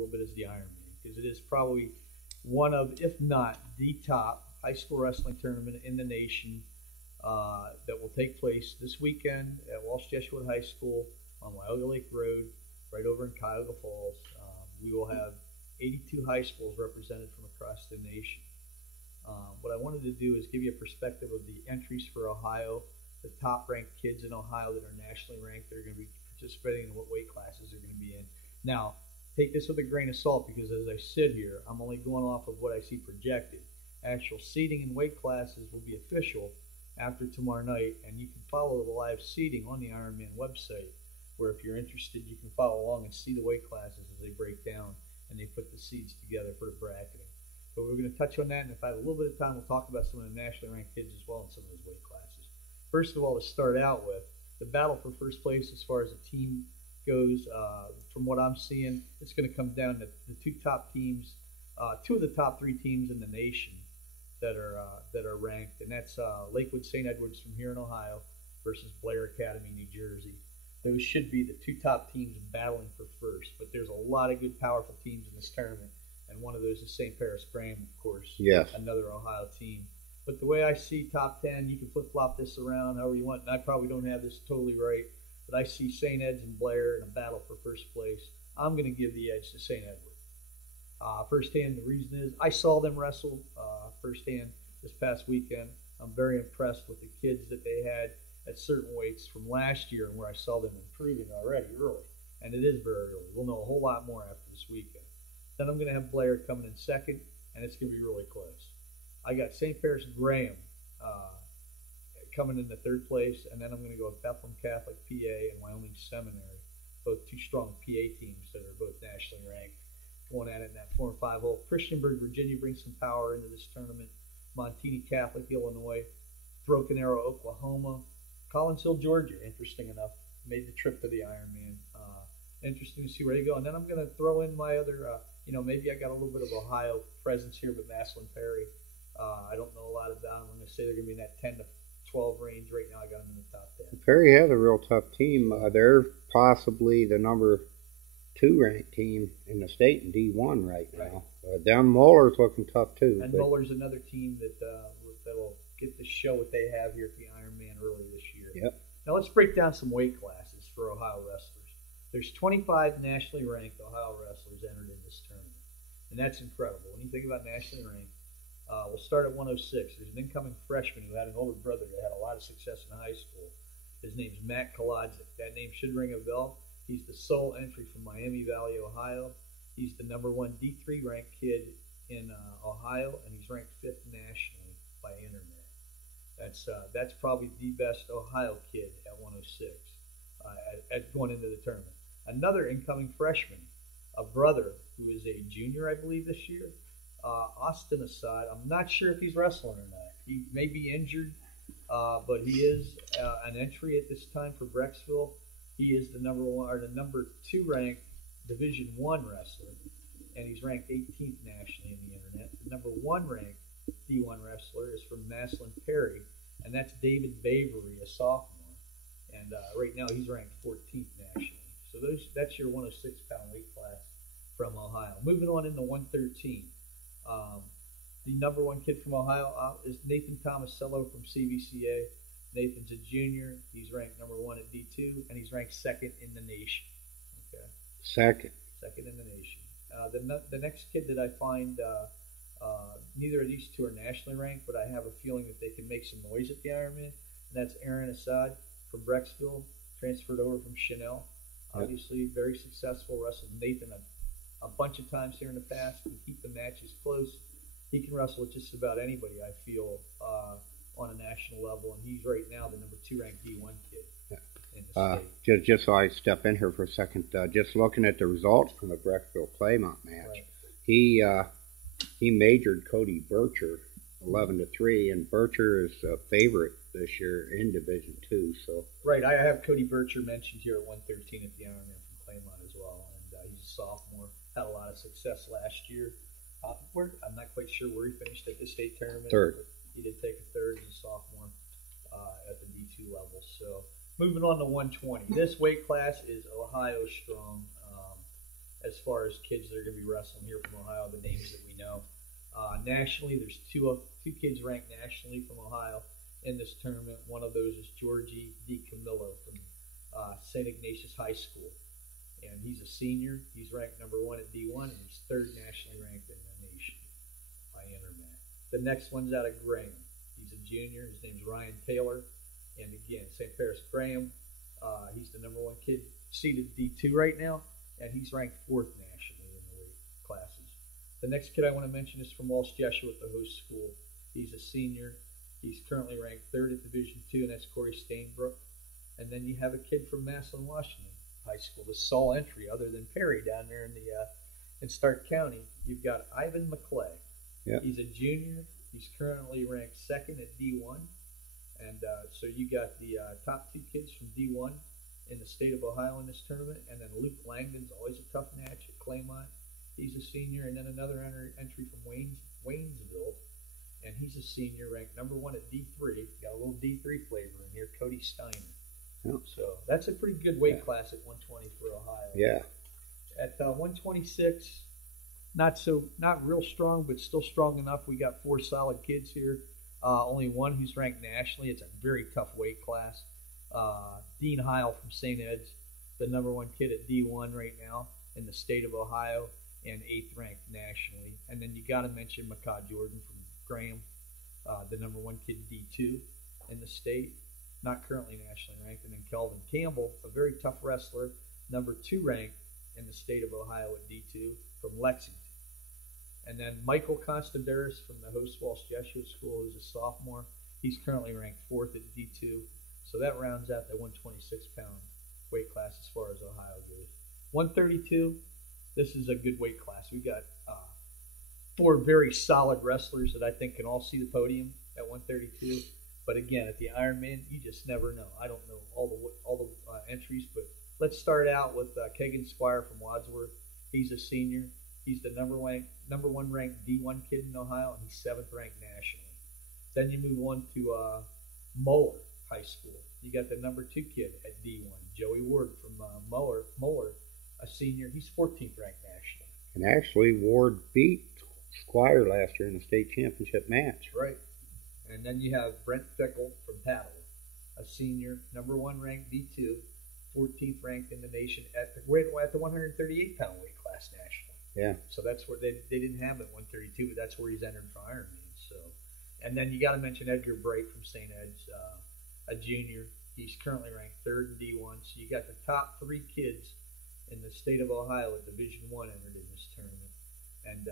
a little bit is the Ironman, because it is probably one of, if not the top high school wrestling tournament in the nation, that will take place this weekend at Walsh Jesuit High School on Wyogga Lake Road, right over in Cuyahoga Falls. We will have 82 high schools represented from across the nation. What I wanted to do is give you a perspective of the entries for Ohio, the top ranked kids in Ohio that are nationally ranked that are going to be participating in what weight classes they're going to be in. Now, take this with a grain of salt, because as I sit here, I'm only going off of what I see projected. Actual seating and weight classes will be official after tomorrow night, and you can follow the live seating on the Ironman website, where if you're interested, you can follow along and see the weight classes as they break down and they put the seeds together for the bracketing. But we're going to touch on that, and if I have a little bit of time, we'll talk about some of the nationally ranked kids as well in some of those weight classes. First of all, to start out with, the battle for first place as far as the team goes, from what I'm seeing, it's going to come down to the two top teams, two of the top three teams in the nation that are ranked, and that's Lakewood St. Edwards from here in Ohio versus Blair Academy, New Jersey. Those should be the two top teams battling for first, but there's a lot of good, powerful teams in this tournament, and one of those is St. Paris Graham, of course, yes, another Ohio team. But the way I see top 10, you can flip-flop this around however you want, and I probably don't have this totally right, but I see St. Ed's and Blair in a battle for first place. I'm going to give the edge to St. Edward. Firsthand, the reason is I saw them wrestle firsthand this past weekend. I'm very impressed with the kids that they had at certain weights from last year, and where I saw them improving already early. And it is very early. We'll know a whole lot more after this weekend. Then I'm going to have Blair coming in second, and it's going to be really close. I got St. Paris Graham coming in the third place, and then I'm going to go with Bethlehem Catholic PA and Wyoming Seminary, both two strong PA teams that are both nationally ranked, going at it in that 4 and 5 hole. Christiansburg, Virginia brings some power into this tournament. Montini Catholic, Illinois. Broken Arrow, Oklahoma. Collinsville, Georgia, interesting enough, made the trip to the Ironman. Interesting to see where they go. And then I'm going to throw in my other, maybe I got a little bit of Ohio presence here, but Massillon Perry, I don't know a lot about them. I'm going to say they're going to be in that 10 to 12 range. Right now I got them in the top 10. Perry has a real tough team. They're possibly the number 2 ranked team in the state in D1 right now. Down Muller's looking tough too. And Muller's another team that'll get to show what they have here at the Ironman early this year. Yep. Now let's break down some weight classes for Ohio wrestlers. There's 25 nationally ranked Ohio wrestlers entered in this tournament, and that's incredible. When you think about nationally ranked, we'll start at 106. There's an incoming freshman who had an older brother that had a lot of success in high school. His name's Matt Kolodzik. That name should ring a bell. He's the sole entry from Miami Valley, Ohio. He's the number 1 D3 ranked kid in Ohio, and he's ranked 5th nationally by Internet. That's probably the best Ohio kid at 106 at going into the tournament. Another incoming freshman, a brother who is a junior, I believe, this year. Austin Assad. I'm not sure if he's wrestling or not. He may be injured, but he is an entry at this time for Brecksville. He is the number 2 ranked Division I wrestler, and he's ranked 18th nationally in the internet. The number 1 ranked D1 wrestler is from Massillon Perry, and that's David Bavery, a sophomore. And right now he's ranked 14th nationally. So that's your 106-pound weight class from Ohio. Moving on into 113. The number 1 kid from Ohio is Nathan Tomasello from CVCA. Nathan's a junior. He's ranked number 1 at D2, and he's ranked 2nd in the nation. Okay. Second in the nation. The next kid that I find, neither of these two are nationally ranked, but I have a feeling that they can make some noise at the Ironman, and that's Aaron Assad from Brecksville, transferred over from Chanel. Obviously, very successful, wrestled Nathan a bunch of times here in the past, can keep the matches close. He can wrestle with just about anybody, I feel, on a national level, and he's right now the number 2 ranked D1 kid in the state. Just so I step in here for a second, just looking at the results from the Brecksville Claymont match, right. He majored Cody Bircher 11-3, and Bircher is a favorite this year in Division II. So right, I have Cody Bircher mentioned here at 113 at the Ironman from Claymont as well, and he's a sophomore. Had a lot of success last year. I'm not quite sure where he finished at the state tournament. 3rd. But he did take a 3rd as a sophomore at the D2 level. So moving on to 120. This weight class is Ohio strong. as far as kids that are going to be wrestling here from Ohio, the names that we know. Nationally, there's two kids ranked nationally from Ohio in this tournament. One of those is Georgie DiCamillo from St. Ignatius High School. And he's a senior. He's ranked number 1 at D1, and he's 3rd nationally ranked in the nation by Intermat. The next one's out of Graham. He's a junior. His name's Ryan Taylor. And again, St. Paris Graham. He's the number 1 kid seeded D2 right now, and he's ranked 4th nationally in the weight classes. The next kid I want to mention is from Walsh Jesuit, the host school. He's a senior. He's currently ranked 3rd at Division II, and that's Corey Stainbrook. And then you have a kid from Massillon, Washington High School, the sole entry other than Perry down there in Stark County. You've got Ivan McClay. Yep. He's a junior. He's currently ranked 2nd at D1. And so you got the top 2 kids from D1 in the state of Ohio in this tournament. And then Luke Langdon's always a tough match at Claymont. He's a senior. And then another entry from Waynesville. And he's a senior, ranked number 1 at D3. Got a little D3 flavor in here, Cody Steiner. Yep. So that's a pretty good weight class at 120 for Ohio. Yeah. At 126, not real strong, but still strong enough. We got 4 solid kids here. Only one who's ranked nationally. It's a very tough weight class. Dean Heil from St. Ed's, the number 1 kid at D1 right now in the state of Ohio, and 8th ranked nationally. And then you got to mention Micah Jordan from Graham, the number 1 kid D2 in the state, not currently nationally ranked. And then Kelvin Campbell, a very tough wrestler, number 2 ranked in the state of Ohio at D2 from Lexington. And then Michael Constandaris from the host Walsh Jesuit School, who's a sophomore. He's currently ranked 4th at D2. So that rounds out the 126-pound weight class as far as Ohio goes. 132, this is a good weight class. We got 4 very solid wrestlers that I think can all see the podium at 132. But again, at the Ironman, you just never know. I don't know all the entries, but let's start out with Kegan Squire from Wadsworth. He's a senior. He's the number 1 ranked D1 kid in Ohio, and he's 7th ranked nationally. Then you move on to Moeller High School. You got the number 2 kid at D1, Joey Ward from Moeller, a senior. He's 14th ranked nationally. And actually, Ward beat Squire last year in the state championship match. Right. And then you have Brent Fickle from Paddle, a senior, number 1 ranked D2, 14th ranked in the nation at the 138-pound weight class nationally. Yeah. So that's where they didn't have it at 132, but that's where he's entered for Ironman. So, and then you got to mention Edgar Bright from St. Ed's, a junior. He's currently ranked 3rd in D1. So you got the top 3 kids in the state of Ohio at Division I entered in this tournament, and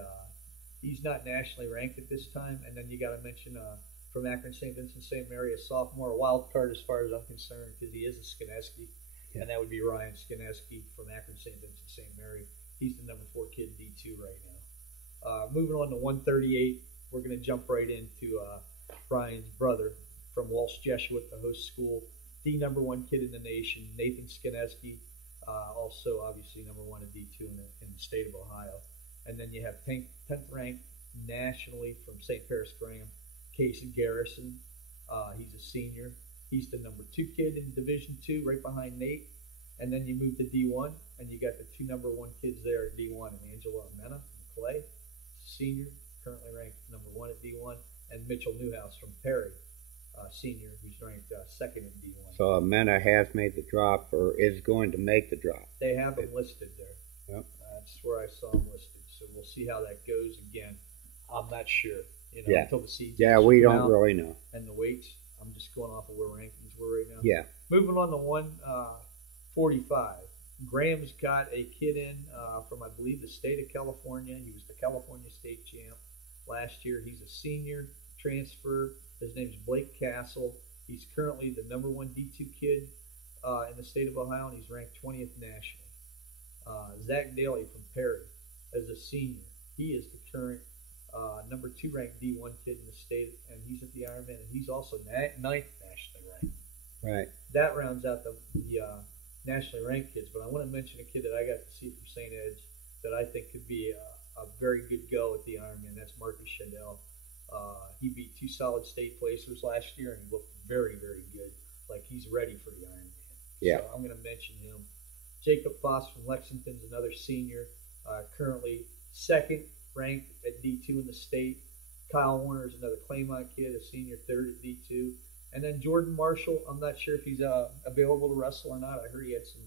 he's not nationally ranked at this time. And then you got to mention from Akron St. Vincent St. Mary, a sophomore, a wild card as far as I'm concerned, because he is a Skineski, and that would be Ryan Skineski from Akron St. Vincent St. Mary. He's the number 4 kid D2 right now. Moving on to 138, we're going to jump right into Brian's brother from Walsh Jesuit, the host school, the number 1 kid in the nation, Nathan Skineski, also obviously number 1 in D2 in the state of Ohio. And then you have 10th ranked nationally from St. Paris Graham, Casey Garrison. He's a senior. He's the number 2 kid in Division II, right behind Nate. And then you move to D1, and you got the 2 number 1 kids there at D1, and Angela Mena from Clay, senior, currently ranked number 1 at D1, and Mitchell Newhouse from Perry, senior, who's ranked 2nd in D1. So Mena has made the drop, or is going to make the drop. They have him listed there. Yep. That's where I saw him listed. So we'll see how that goes. Again, I'm not sure. Until the seasons. Yeah, we don't really know. And the weights. I'm just going off of where rankings were right now. Yeah. Moving on to 145. Graham's got a kid in from, I believe, the state of California. He was the California state champ last year. He's a senior transfer. His name's Blake Castle. He's currently the number 1 D2 kid in the state of Ohio, and he's ranked 20th nationally. Zach Daly from Perry as a senior. He is the current number 2 ranked D1 kid in the state, and he's at the Ironman, and he's also 9th nationally ranked. Right. That rounds out the nationally ranked kids, but I want to mention a kid that I got to see from St. Ed's that I think could be a very good go at the Ironman. That's Marcus Shadell. He beat 2 solid state placers last year, and he looked very, very good, like he's ready for the Ironman. Yeah. So I'm going to mention him. Jacob Foss from Lexington's another senior. currently second ranked at D2 in the state. Kyle Warner is another Claymont kid, a senior, third at D2. And then Jordan Marshall, I'm not sure if he's available to wrestle or not. I heard he had some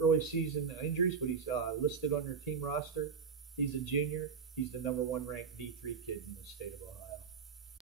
early season injuries, but he's listed on your team roster. He's a junior. He's the number one ranked D3 kid in the state of Ohio.